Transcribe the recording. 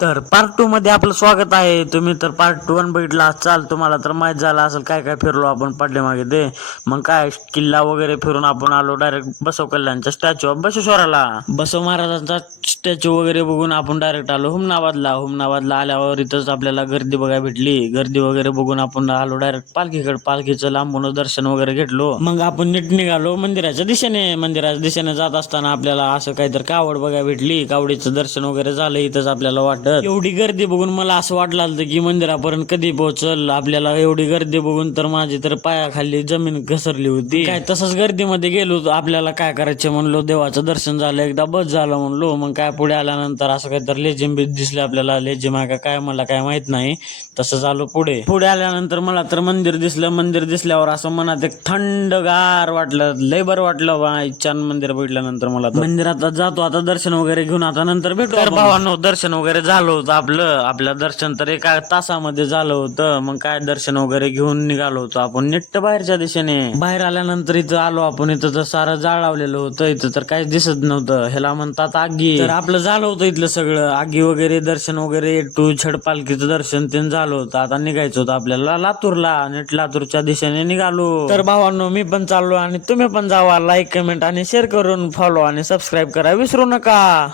तर पार्ट 2 मध्ये आपलं स्वागत आहे. तुम्ही तर पार्ट 1 बघितला असाल, तुम्हाला तर माहीत झालं असेल काय काय फिरलो आपण पाठीमागे ते. मग काय किल्ला वगैरे फिरून आपण आलो डायरेक्ट बसव कल्याणच्या स्टॅच्यू ऑफ बसवेश्वराला. बसव महाराजांचा स्टॅच्यू वगैरे बघून आपण डायरेक्ट आलो हुमनाबादला आल्यावर इथंच आपल्याला गर्दी बघायला भेटली. गर्दी वगैरे बघून आपण आलो डायरेक्ट पालखीकडे. पालखीचं लांबून दर्शन वगैरे घेतलो. मग आपण नीट निघालो मंदिराच्या दिशेने जात असताना आपल्याला असं काहीतरी कावड बघायला भेटली. कावडीचं दर्शन वगैरे झालं इथंच आपल्याला वाटत. एवढी गर्दी बघून मला असं वाटलं की मंदिरापर्यंत कधी पोहोचल आपल्याला. एवढी गर्दी बघून तर माझी तर पायाखाली जमीन घसरली होती. काय तसंच गर्दीमध्ये गेलो. आपल्याला काय करायचं म्हणलो, देवाचं दर्शन झालं एकदा बस झालं म्हणलो. मग काय पुढे आल्यानंतर असं काहीतरी लेझिम बीच दिसले आपल्याला. लेझिम आहे का काय मला काय माहित नाही. तसं झालो पुढे आल्यानंतर मला तर मंदिर दिसलं. मंदिर दिसल्यावर असं मनात एक थंडगार वाटलं. लय बरं वाटलं बा छान मंदिर बघितल्यानंतर. मला मंदिरात जातो आता दर्शन वगैरे घेऊन. आता नंतर भेटू. तर भावांनो दर्शन वगैरे झालं होतं आपलं दर्शन तर एका तासामध्ये झालं होतं. मग काय दर्शन वगैरे घेऊन निघालो होतो आपण नीट बाहेरच्या दिशेने. बाहेर आल्यानंतर इथं आलो आपण. इथं तर सारं जाळ लावलेलं होतं. इथं तर काहीच दिसत नव्हतं. ह्याला म्हणतात आगी. तर आपलं झालं होतं इथलं सगळं आगी वगैरे दर्शन वगैरे टू छड पालखीचं दर्शन ते झालं होतं. आता निघायचं होतं आपल्याला लातूरला. नीट लातूरच्या दिशेने निघालो. तर भावांनो मी पण चाललो आणि तुम्ही पण जावा. लाईक कमेंट आणि शेअर करून फॉलो आणि सबस्क्राईब करा विसरू नका.